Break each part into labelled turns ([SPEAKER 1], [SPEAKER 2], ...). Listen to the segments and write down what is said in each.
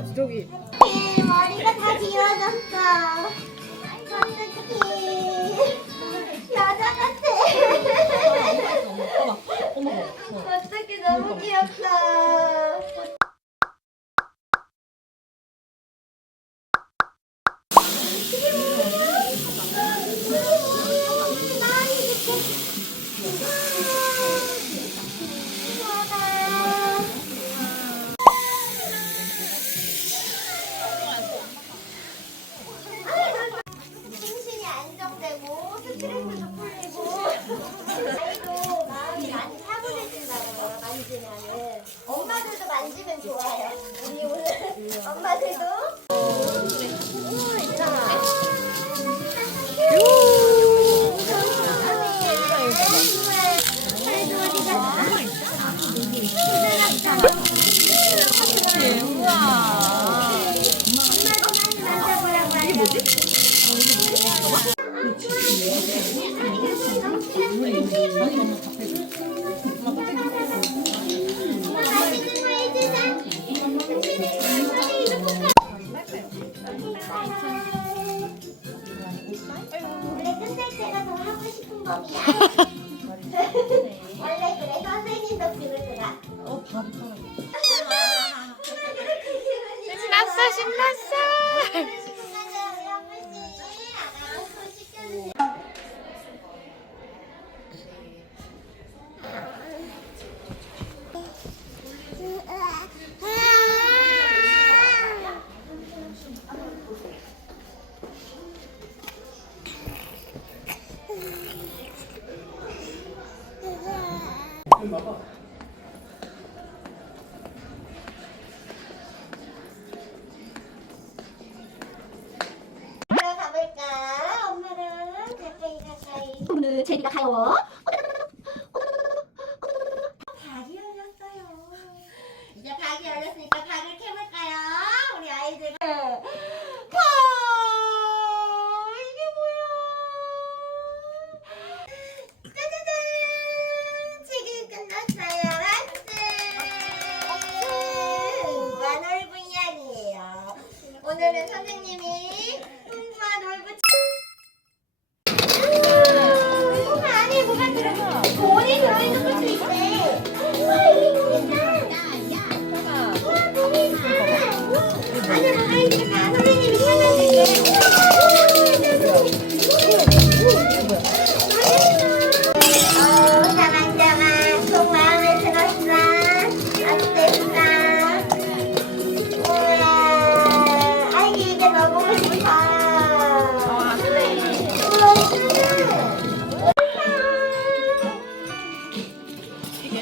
[SPEAKER 1] 저기 저기.
[SPEAKER 2] 머리가 다 지워졌어. 어떡해. 여자 같아. 어머, 어머, 어머. 어떡해, 너무 귀엽다. 예. 엄마들도 만지면 좋아요. 우리 오늘 엄마들도. 우와 있잖아. 이게 뭐지? Yes! 제비가 가요.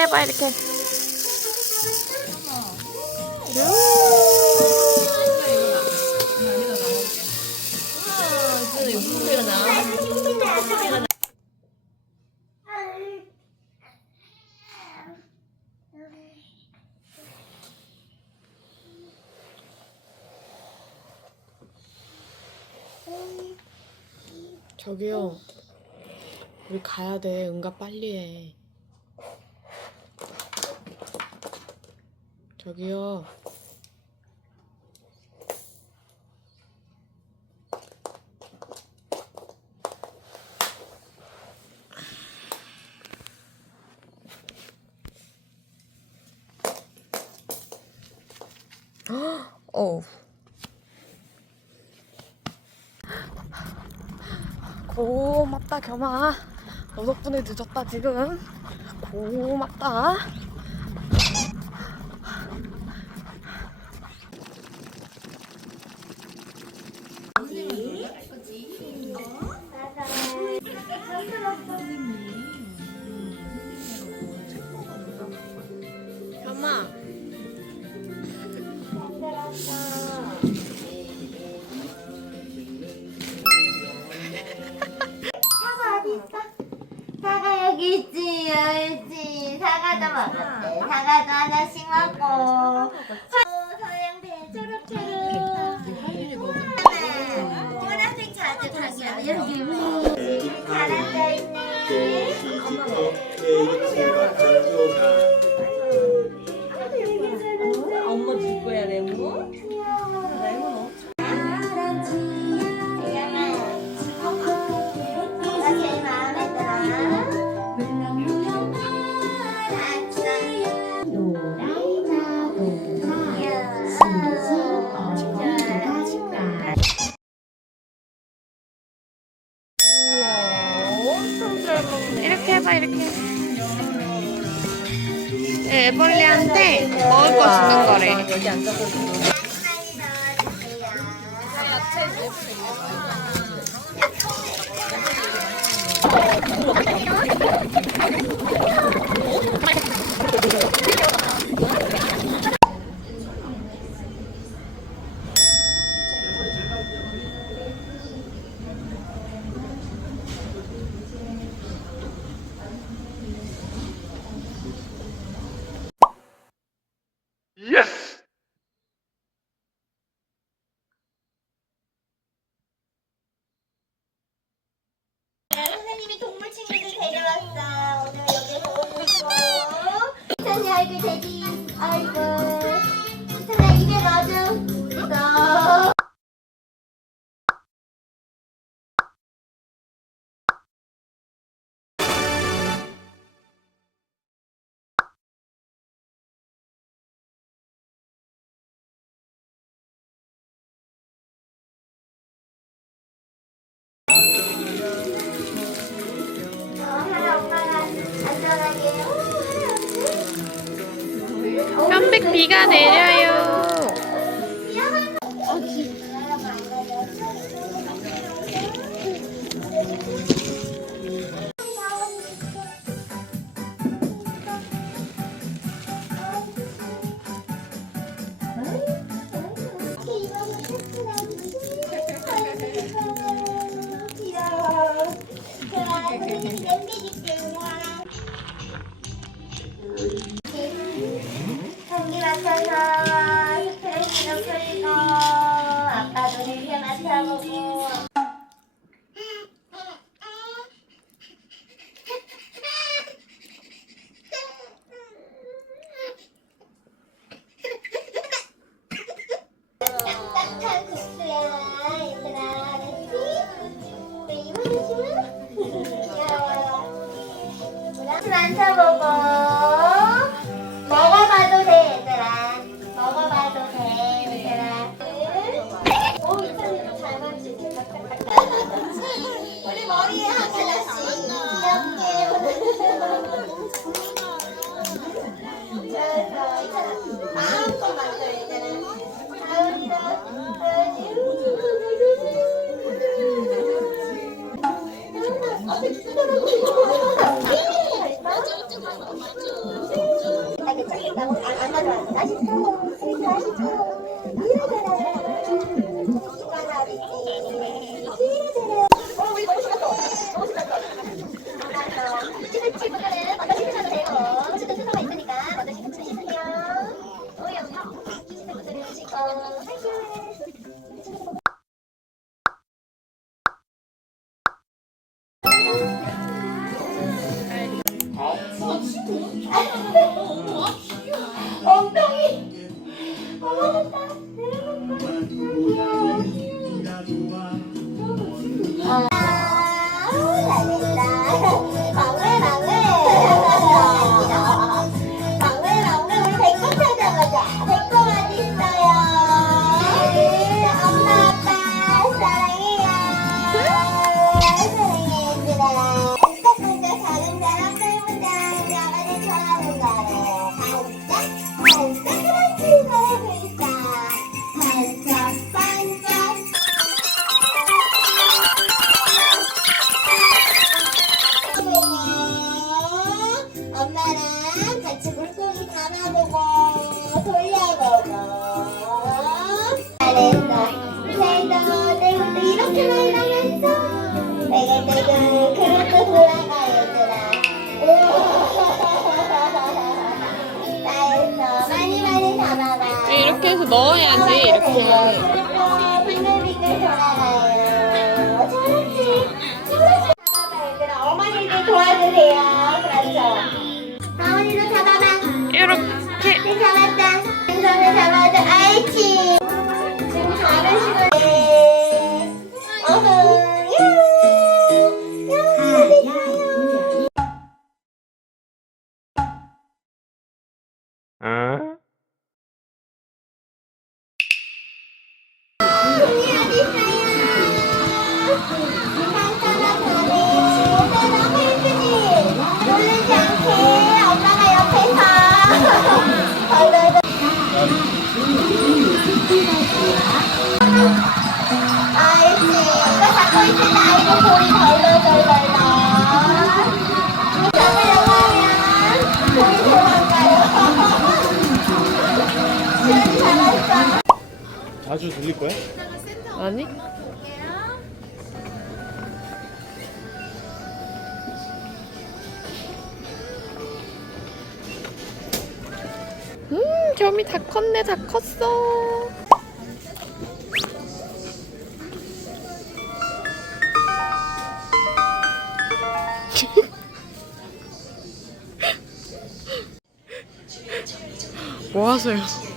[SPEAKER 1] 이렇게 해봐 이렇게. 저기요. 우리 가야 돼. 응가 빨리 해. 저기요. 어. 고맙다 겸아 너 덕분에 늦었다 지금 고맙다
[SPEAKER 2] 사고.
[SPEAKER 1] 서양대
[SPEAKER 3] 졸업해를
[SPEAKER 4] Yes!
[SPEAKER 1] 비가 내려요.
[SPEAKER 2] 어, 마셔 스프레이도 끓이고 아빠도 냄새 맡아보고. 이렇게
[SPEAKER 1] 해서 넣어야지 이렇게.
[SPEAKER 2] 어머니들 도와주세요.
[SPEAKER 4] 자주 돌릴 거야?
[SPEAKER 1] 아니? 음, 점이 다 컸네, 다 컸어. Nasıl?